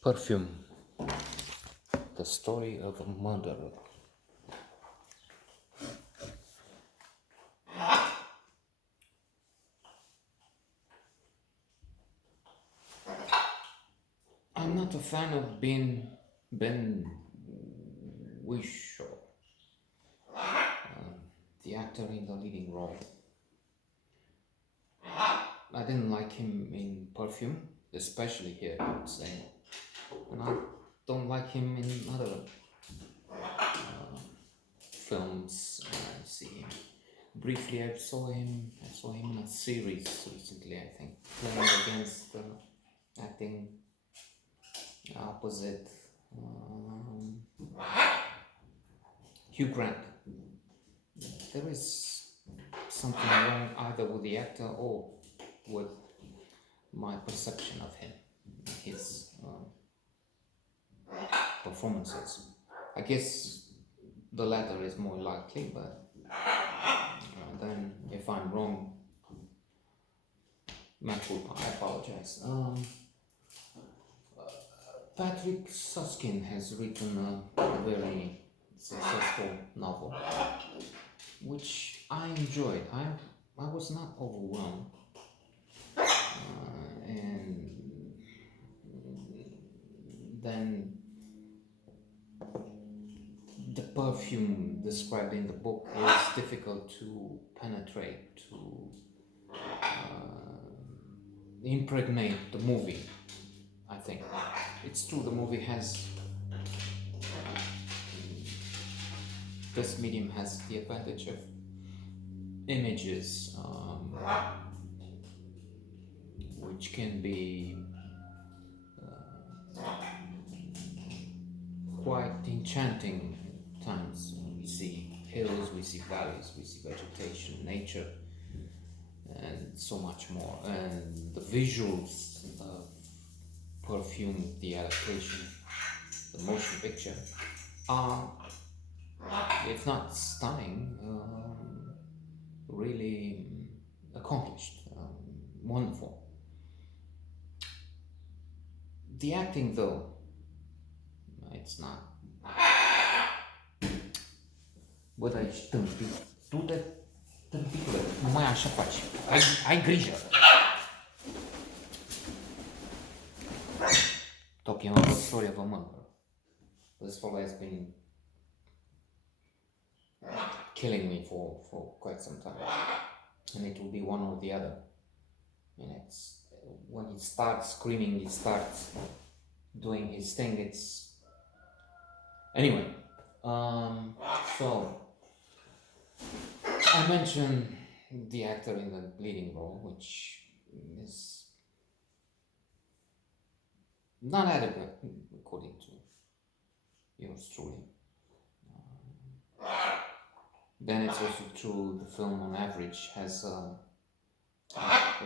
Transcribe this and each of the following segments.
Perfume, the story of a murderer. I'm not a fan of Ben Whishaw, the actor in the leading role. I didn't like him in Perfume, especially here, I would say. And I don't like him in other films. I see him. Briefly, I saw him in a series recently, I think, playing against acting opposite um, Hugh Grant. There is something wrong either with the actor or with my perception of him, his performances. I guess the latter is more likely, but then if I'm wrong, I apologize. Patrick Susskind has written a very successful novel, which I enjoyed. I was not overwhelmed, and then the perfume described in the book is difficult to penetrate, to impregnate the movie. I think it's true. The movie has this medium has the advantage of images, which can be quite enchanting at times. We see hills, we see valleys, we see vegetation, nature, and so much more. And the visuals of Perfume, the adaptation, the motion picture, are, if not stunning, really accomplished, wonderful. The acting, though, it's not. Bă, dar ești tâmpit. Tu de tâmpitule, numai așa faci. Ai grijă. Talking about the story of a murder. This fellow has been killing me for quite some time. And it will be one or the other. And it's when he starts screaming, he starts doing his thing. It's anyway. So I mentioned the actor in the leading role, which is not adequate according to yours truly. Then it's also true the film on average has a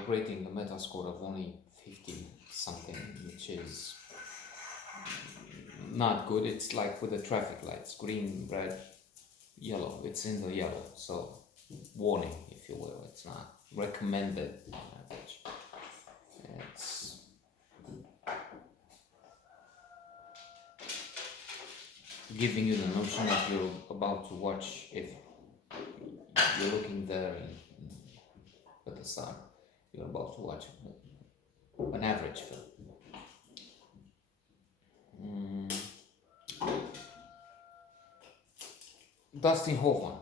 rating, the Metascore of only 50 something, which is not good. It's like with the traffic lights, green, red, yellow. It's in the yellow, so warning, if you will. It's not recommended on average. It's giving you the notion that you're about to watch, if you're looking there at the sun, you're about to watch an average film. Dustin Hoffman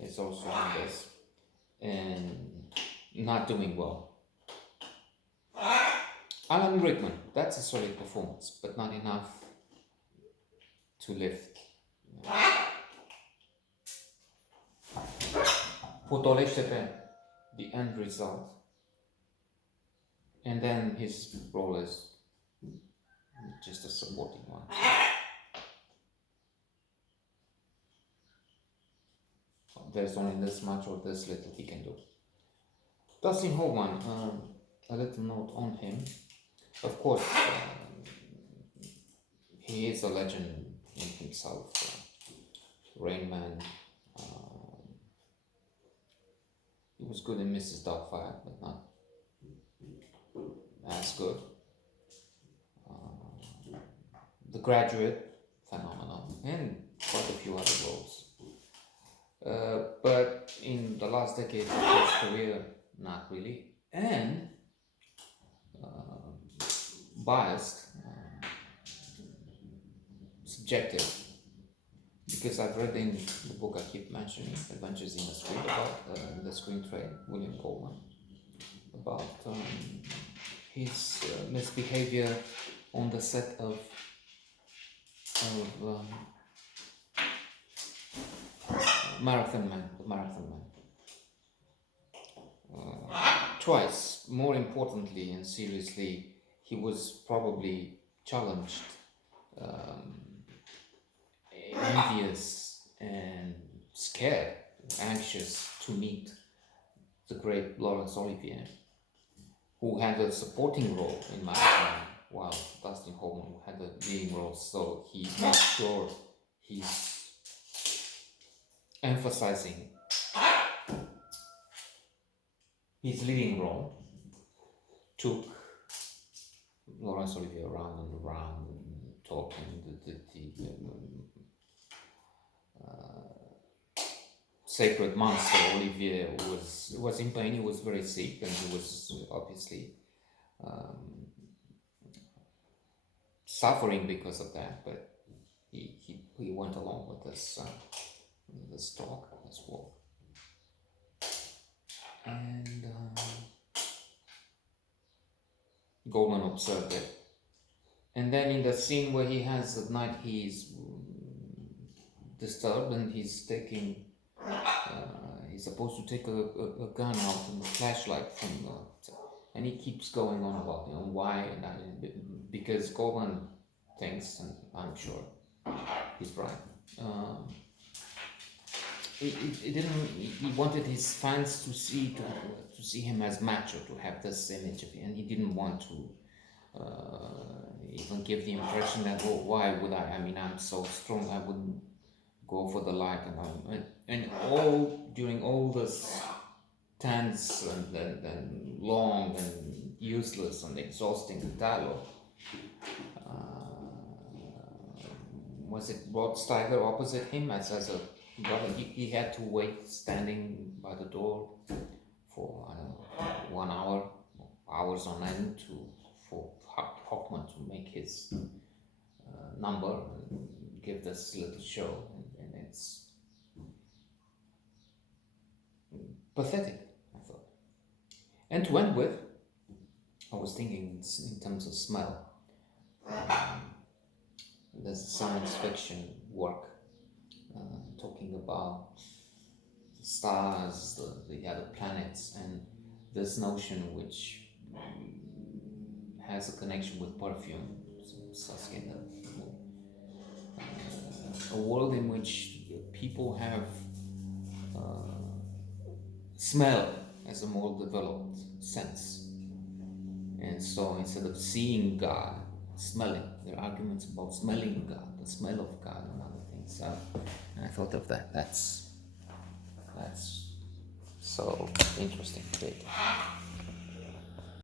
is also on this and not doing well. Alan Rickman, that's a solid performance, but not enough to lift. Potolește-te the end result, and then his role is just a supporting one. There's only this much or this little he can do. Dustin Hoffman, a little note on him. Of course, he is a legend in himself. Rain Man. He was good in Mrs. Doubtfire, but not as good. The Graduate phenomenon, and quite a few other roles. But in the last decade of his career, not really. And biased, subjective, because I've read in the book I keep mentioning, Adventures in the Screen, about the screen trade, William Goldman, about his misbehavior on the set of Marathon Man, the Marathon Man. Twice, more importantly and seriously, he was probably challenged, envious, and scared, anxious to meet the great Laurence Olivier, who had a supporting role in Marathon Man, while Dustin Hoffman had a leading role. So he made sure he's emphasizing his leading role, took Laurence Olivier around and around and talking. Sacred monster Olivier was in pain. He was very sick, and he was obviously suffering because of that. But he went along with this talk, this walk, and Goldman observed it. And then in the scene where he has at night, he's disturbed and he's taking, he's supposed to take a gun out and a flashlight from and he keeps going on about, why, and because Goldman thinks, and I'm sure he's right. He wanted his fans to see him as macho, to have this image of him, and he didn't want to even give the impression that, why would I? I mean, I'm so strong, I wouldn't go for the light, and all during all this tense and long and useless and exhausting dialogue. Was it Rod Steiger opposite him as a brother? He had to wait standing by the door for, I don't know, 1 hour, hours on end for Hoffman to make his number and give this little show, and it's pathetic, I thought. And to end with, I was thinking in terms of smell. There's science fiction work talking about the stars, the other planets, and this notion which has a connection with perfume. Saskia, a world in which people have smell as a more developed sense. And so instead of seeing God, smelling. There are arguments about smelling God, the smell of God, and other things. So I thought of that. That's so interesting, creative.